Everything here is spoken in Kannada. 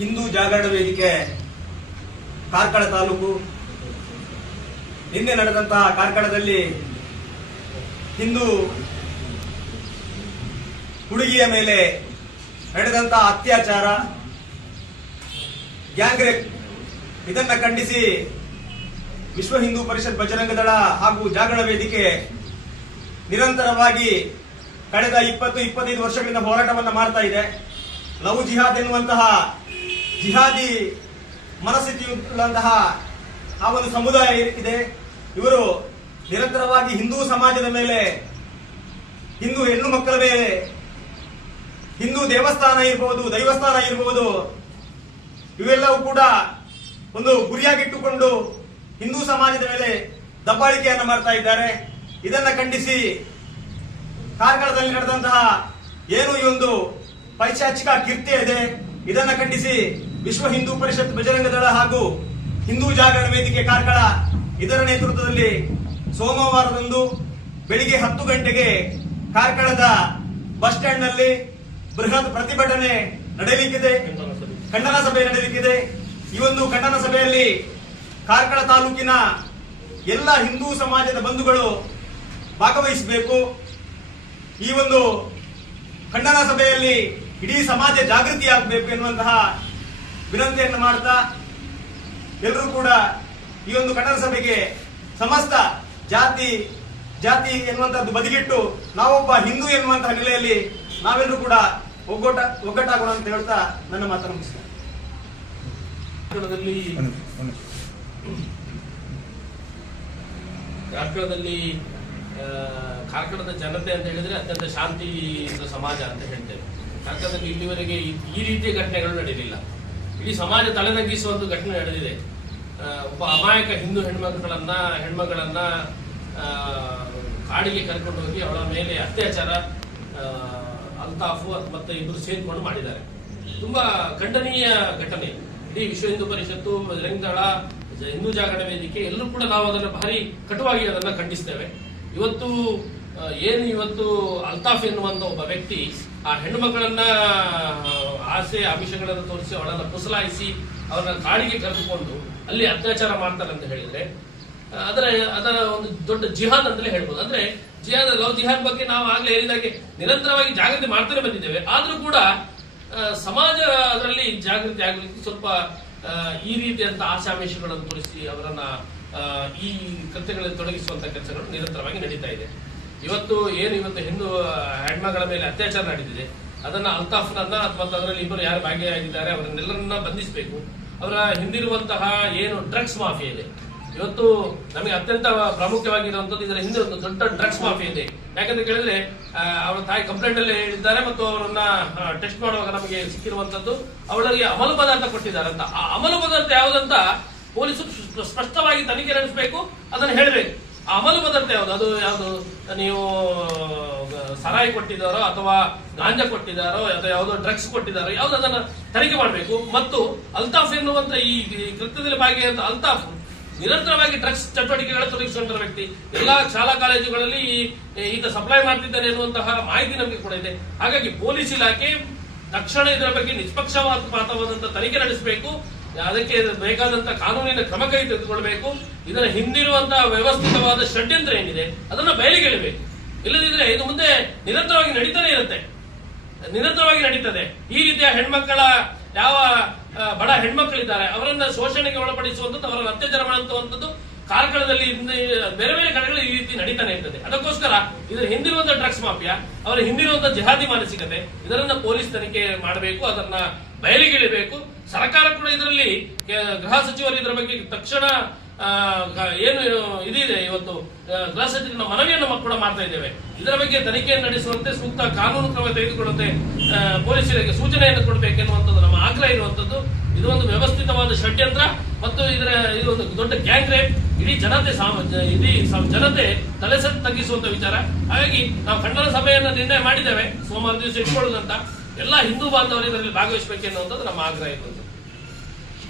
ಹಿಂದೂ ಜಾಗರಣ ವೇದಿಕೆ, ಕಾರ್ಕಳ ತಾಲೂಕು. ನಿನ್ನೆ ನಡೆದಂತಹ ಕಾರ್ಕಳದಲ್ಲಿ ಹಿಂದೂ ಹುಡುಗಿಯ ಮೇಲೆ ನಡೆದಂತಹ ಅತ್ಯಾಚಾರ, ಗ್ಯಾಂಗ್ ಇದನ್ನ ಖಂಡಿಸಿ ವಿಶ್ವ ಹಿಂದೂ ಪರಿಷತ್ ಬಜರಂಗ ದಳ ಹಾಗೂ ಜಾಗರಣ ವೇದಿಕೆ ನಿರಂತರವಾಗಿ ಕಳೆದ ಇಪ್ಪತ್ತು, ಇಪ್ಪತ್ತೈದು ವರ್ಷಗಳಿಂದ ಹೋರಾಟವನ್ನು ಮಾಡ್ತಾ ಇದೆ. ಲವ್ ಜಿಹಾದ್ ಎನ್ನುವಂತಹ ಜಿಹಾದಿ ಮನಸ್ಥಿತಿಯುಳ್ಳಂತಹ ಆ ಒಂದು ಸಮುದಾಯ ಇದೆ. ಇವರು ನಿರಂತರವಾಗಿ ಹಿಂದೂ ಸಮಾಜದ ಮೇಲೆ, ಹಿಂದೂ ಹೆಣ್ಣು ಮಕ್ಕಳ ಮೇಲೆ, ಹಿಂದೂ ದೇವಸ್ಥಾನ ಇರಬಹುದು ದೈವಸ್ಥಾನ ಇರಬಹುದು ಇವೆಲ್ಲವೂ ಕೂಡ ಒಂದು ಗುರಿಯಾಗಿಟ್ಟುಕೊಂಡು ಹಿಂದೂ ಸಮಾಜದ ಮೇಲೆ ದಬ್ಬಾಳಿಕೆಯನ್ನು ಮಾಡ್ತಾ ಇದ್ದಾರೆ. ಇದನ್ನ ಖಂಡಿಸಿ ಕಾರ್ಕಳದಲ್ಲಿ ನಡೆದಂತಹ ಏನು ಈ ಒಂದು ಪೈಶಾಚಿಕ ಕೀರ್ತಿ ಇದೆ, ಇದನ್ನ ಖಂಡಿಸಿ ವಿಶ್ವ ಹಿಂದೂ ಪರಿಷತ್ ಬಜರಂಗ ದಳ ಹಾಗೂ ಹಿಂದೂ ಜಾಗರಣ ವೇದಿಕೆ ಕಾರ್ಕಳ ಇದರ ನೇತೃತ್ವದಲ್ಲಿ ಸೋಮವಾರದಂದು ಬೆಳಿಗ್ಗೆ ಹತ್ತು ಗಂಟೆಗೆ ಕಾರ್ಕಳದ ಬಸ್ ಸ್ಟ್ಯಾಂಡ್ನಲ್ಲಿ ಬೃಹತ್ ಪ್ರತಿಭಟನೆ ನಡೆಯಲಿಕ್ಕಿದೆ. ಖಂಡನ ಸಭೆ ನಡೆಯಲಿಕ್ಕಿದೆ. ಈ ಒಂದು ಖಂಡನ ಸಭೆಯಲ್ಲಿ ಕಾರ್ಕಳ ತಾಲೂಕಿನ ಎಲ್ಲ ಹಿಂದೂ ಸಮಾಜದ ಬಂಧುಗಳು ಭಾಗವಹಿಸಬೇಕು. ಈ ಒಂದು ಖಂಡನ ಸಭೆಯಲ್ಲಿ ಇಡೀ ಸಮಾಜ ಜಾಗೃತಿಯಾಗಬೇಕು ಎನ್ನುವಂತಹ ವಿನಂತಿಯನ್ನು ಮಾಡ್ತಾ ಎಲ್ಲರೂ ಕೂಡ ಈ ಒಂದು ಕನ್ನಡ ಸಭೆಗೆ ಸಮಸ್ತ ಜಾತಿ ಜಾತಿ ಎನ್ನುವಂತಹದ್ದು ಬದಿಗಿಟ್ಟು ನಾವೊಬ್ಬ ಹಿಂದೂ ಎನ್ನುವಂತಹ ನೆಲೆಯಲ್ಲಿ ನಾವೆಲ್ಲರೂ ಕೂಡ ಒಗ್ಗಟ್ಟ, ಒಗ್ಗಟ್ಟಾಗೋಣ ಅಂತ ಹೇಳ್ತಾ ನನ್ನ ಮಾತನ್ನು ಮುಗಿಸ್ತೇನೆ. ಕಾರ್ಕಳದಲ್ಲಿ ಕಾರ್ಕಳದ ಜನತೆ ಅಂತ ಹೇಳಿದ್ರೆ ಅತ್ಯಂತ ಶಾಂತಿ ಸಮಾಜ ಅಂತ ಹೇಳ್ತೇವೆ. ಕಾರ್ಕಳದಲ್ಲಿ ಇಲ್ಲಿವರೆಗೆ ಈ- ಈ ರೀತಿಯ ಘಟನೆಗಳು ನಡೆಯಲಿಲ್ಲ. ಇಡೀ ಸಮಾಜ ತಲೆನಗ್ಗಿಸುವಂತ ಘಟನೆ ನಡೆದಿದೆ. ಒಬ್ಬ ಅಮಾಯಕ ಹಿಂದೂ ಹೆಣ್ಮಕ್ಕಳನ್ನ ಹೆಣ್ಮಗಳನ್ನ ಕಾಡಿಗೆ ಕರ್ಕೊಂಡು ಹೋಗಿ ಅವಳ ಮೇಲೆ ಅತ್ಯಾಚಾರ ಅಲ್ತಾಫು ಮತ್ತೆ ಇಬ್ಬರು ಸೇರ್ಕೊಂಡು ಮಾಡಿದ್ದಾರೆ. ತುಂಬಾ ಖಂಡನೀಯ ಘಟನೆ. ಇಡೀ ವಿಶ್ವ ಹಿಂದೂ ಪರಿಷತ್ತು ರಂಗದಳ ಹಿಂದೂ ಜಾಗರಣ ವೇದಿಕೆ ಎಲ್ಲರೂ ಕೂಡ ನಾವು ಅದನ್ನು ಭಾರಿ ಕಟುವಾಗಿ ಅದನ್ನ ಖಂಡಿಸ್ತೇವೆ. ಇವತ್ತು ಏನು ಇವತ್ತು ಅಲ್ತಾಫ್ ಎನ್ನುವಂತ ಒಬ್ಬ ವ್ಯಕ್ತಿ ಆ ಹೆಣ್ಣು ಮಕ್ಕಳನ್ನ ಆ, ಆಸೆ ಆಮಿಷಗಳನ್ನು ತೋರಿಸಿ ಅವಳನ್ನು ಕುಸಲಾಯಿಸಿ ಅವರನ್ನ ಕಾಡಿಗೆ ಕರೆದುಕೊಂಡು ಅಲ್ಲಿ ಅತ್ಯಾಚಾರ ಮಾಡ್ತಾರೆ ಅಂತ ಹೇಳಿದ್ರೆ, ಅದರ ಅದರ ಒಂದು ದೊಡ್ಡ ಜಿಹಾದ್ ಅಂತಲೇ ಹೇಳ್ಬೋದು. ಅಂದ್ರೆ ಜಿಹಾದ್, ಲವ್ ಜಿಹಾದ್ ಬಗ್ಗೆ ನಾವು ಆಗ್ಲೇ ಹೇಳಿದಾಗೆ ನಿರಂತರವಾಗಿ ಜಾಗೃತಿ ಮಾಡ್ತಾನೆ ಬಂದಿದ್ದೇವೆ. ಆದ್ರೂ ಕೂಡ ಸಮಾಜ ಅದರಲ್ಲಿ ಜಾಗೃತಿ ಆಗಲಿಕ್ಕೆ ಸ್ವಲ್ಪ ಈ ರೀತಿಯಂತ ಆಶಾಮೇಶಗಳನ್ನು ತೋರಿಸಿ ಅವರನ್ನ ಈ ಕೃತ್ಯಗಳಲ್ಲಿ ತೊಡಗಿಸುವಂತ ಕೆಲಸಗಳು ನಿರಂತರವಾಗಿ ನಡೀತಾ ಇದೆ. ಇವತ್ತು ಏನು ಇವತ್ತು ಹಿಂದೂ ಹೆಣ್ಮಗಳ ಮೇಲೆ ಅತ್ಯಾಚಾರ ನಡೆದಿದೆ. ಅದನ್ನ ಅಲ್ತಾಫ್ನನ್ನ ಅಥವಾ ಅದರಲ್ಲಿ ಇಬ್ಬರು ಯಾರು ಭಾಗಿಯಾಗಿದ್ದಾರೆ, ಅವರನ್ನೆಲ್ಲರನ್ನ ಬಂಧಿಸಬೇಕು. ಅವರ ಹಿಂದಿರುವಂತಹ ಏನು ಡ್ರಗ್ಸ್ ಮಾಫಿಯಾ ಇದೆ. ಇವತ್ತು ನಮಗೆ ಅತ್ಯಂತ ಪ್ರಾಮುಖ್ಯವಾಗಿರುವಂತದ್ದು ಇದರ ಹಿಂದೆ ಒಂದು ದೊಡ್ಡ ಡ್ರಗ್ಸ್ ಮಾಫಿಯಾ ಇದೆ. ಯಾಕಂತ ಕೇಳಿದ್ರೆ ಅವರ ತಾಯಿ ಕಂಪ್ಲೇಂಟ್ ಅಲ್ಲಿ ಹೇಳಿದ್ದಾರೆ ಮತ್ತು ಅವರನ್ನ ಟೆಸ್ಟ್ ಮಾಡುವಾಗ ನಮಗೆ ಸಿಕ್ಕಿರುವಂತದ್ದು ಅವಳಿಗೆ ಅಮಲು ಪದಾರ್ಥ ಕೊಟ್ಟಿದ್ದಾರೆ ಅಂತ. ಆ ಅಮಲು ಪದಾರ್ಥ ಯಾವುದಂತ ಪೊಲೀಸರು ಸ್ಪಷ್ಟವಾಗಿ ತನಿಖೆ ನಡೆಸಬೇಕು, ಅದನ್ನು ಹೇಳಬೇಕು. ಅಮಲು ಪದಾರ್ಥ ಯಾವುದು? ಅದು ಯಾವುದು? ನೀವು ಸರಾಯಿ ಕೊಟ್ಟಿದ್ದಾರೋ ಅಥವಾ ಗಾಂಜಾ ಕೊಟ್ಟಿದ್ದಾರೋ ಅಥವಾ ಯಾವುದೋ ಡ್ರಗ್ಸ್ ಕೊಟ್ಟಿದ್ದಾರೋ ಯಾವ್ದು ಅದನ್ನ ತನಿಖೆ ಮಾಡಬೇಕು. ಮತ್ತು ಅಲ್ತಾಫ್ ಎನ್ನುವಂತ ಈ ಕೃತ್ಯದಲ್ಲಿ ಭಾಗಿಯಾದ ಅಲ್ತಾಫ್ ನಿರಂತರವಾಗಿ ಡ್ರಗ್ಸ್ ಚಟುವಟಿಕೆಗಳ ತೊಡಗಿಸಿಕೊಂಡ ವ್ಯಕ್ತಿ. ಎಲ್ಲಾ ಶಾಲಾ ಕಾಲೇಜುಗಳಲ್ಲಿ ಈ- ಈತ ಸಪ್ಲೈ ಮಾಡ್ತಿದ್ದಾನೆ ಎನ್ನುವಂತಹ ಮಾಹಿತಿ ನಮಗೆ ಕೂಡ ಇದೆ. ಹಾಗಾಗಿ ಪೊಲೀಸ್ ಇಲಾಖೆ ತಕ್ಷಣ ಇದರ ಬಗ್ಗೆ ನಿಷ್ಪಕ್ಷಪಾತವಾದಂತಹ ತನಿಖೆ ನಡೆಸಬೇಕು. ಅದಕ್ಕೆ ಬೇಕಾದಂತ ಕಾನೂನಿನ ಕ್ರಮ ಕೈ ತೆಗೆದುಕೊಳ್ಬೇಕು. ಇದರ ಹಿಂದಿರುವಂತಹ ವ್ಯವಸ್ಥಿತವಾದ ಷಡ್ಯಂತ್ರ ಏನಿದೆ, ಅದನ್ನ ಬಯಲಿಗೆಳಬೇಕು. ಇಲ್ಲದಿದ್ರೆ ಇದು ಮುಂದೆ ನಿರಂತರವಾಗಿ ನಡೀತಾನೆ ಇರುತ್ತೆ. ನಿರಂತರವಾಗಿ ನಡೀತದೆ. ಈ ರೀತಿಯ ಹೆಣ್ಮಕ್ಕಳ, ಯಾವ ಬಡ ಹೆಣ್ಮಕ್ಕಳಿದ್ದಾರೆ ಅವರನ್ನ ಶೋಷಣೆಗೆ ಒಳಪಡಿಸುವಂಥದ್ದು ಅವರನ್ನು ಅತ್ಯಾಚಾರ ಮಾಡುವಂತದ್ದು ಕಾರ್ಕಳದಲ್ಲಿ ಬೇರೆ ಬೇರೆ ಕಡೆಗಳಲ್ಲಿ ಈ ರೀತಿ ನಡೀತಾನೆ ಇರ್ತದೆ. ಅದಕ್ಕೋಸ್ಕರ ಇದರ ಹಿಂದಿರುವಂತಹ ಡ್ರಗ್ಸ್ ಮಾಫಿಯಾ ಅವರ ಹಿಂದಿರುವಂತಹ ಜಿಹಾದಿ ಮಾನಸಿಕತೆ, ಇದರನ್ನ ಪೊಲೀಸ್ ತನಿಖೆ ಮಾಡಬೇಕು, ಅದನ್ನ ಬಯಲಿಗಿಳಿಬೇಕು. ಸರ್ಕಾರ ಕೂಡ ಇದರಲ್ಲಿ ಗೃಹ ಸಚಿವರು ಇದರ ಬಗ್ಗೆ ತಕ್ಷಣ ಏನು, ಇದಿದೆ ಇವತ್ತು ಗೃಹ ಸಚಿವರ ಮನವಿಯನ್ನು ಕೂಡ ಮಾಡ್ತಾ ಇದ್ದೇವೆ. ಇದರ ಬಗ್ಗೆ ತನಿಖೆಯನ್ನು ನಡೆಸುವಂತೆ ಸೂಕ್ತ ಕಾನೂನು ಕ್ರಮ ತೆಗೆದುಕೊಳ್ಳುವಂತೆ ಪೊಲೀಸ್ ಪೊಲೀಸರಿಗೆ ಸೂಚನೆಯನ್ನು ಕೊಡಬೇಕೆನ್ನುವಂಥದ್ದು ನಮ್ಮ ಆಗ್ರಹ ಇರುವಂತದ್ದು ಇದು ಒಂದು ವ್ಯವಸ್ಥಿತವಾದ ಷಡ್ಯಂತ್ರ. ಮತ್ತು ಇದರ ಇದು ಒಂದು ದೊಡ್ಡ ಗ್ಯಾಂಗ್ ರೇಪ್ ಇಡೀ ಜನತೆ ಇಡೀ ಜನತೆ ತಲೆಸೆಟ್ ತಗ್ಗಿಸುವಂತ ವಿಚಾರ. ಹಾಗಾಗಿ ನಾವು ಖಂಡನ ಸಭೆಯನ್ನು ನಿರ್ಣಯ ಮಾಡಿದ್ದೇವೆ. ಸೋಮವಾರ ದಿವಸ ಇಟ್ಕೊಳ್ಳೋದಂತ. ಎಲ್ಲ ಹಿಂದೂ ಬಾಂಧವರು ಇದರಲ್ಲಿ ಭಾಗವಹಿಸಬೇಕೆನ್ನುವಂಥದ್ದು ನಮ್ಮ ಆಗ್ರಹ ಇರುವಂತದ್ದು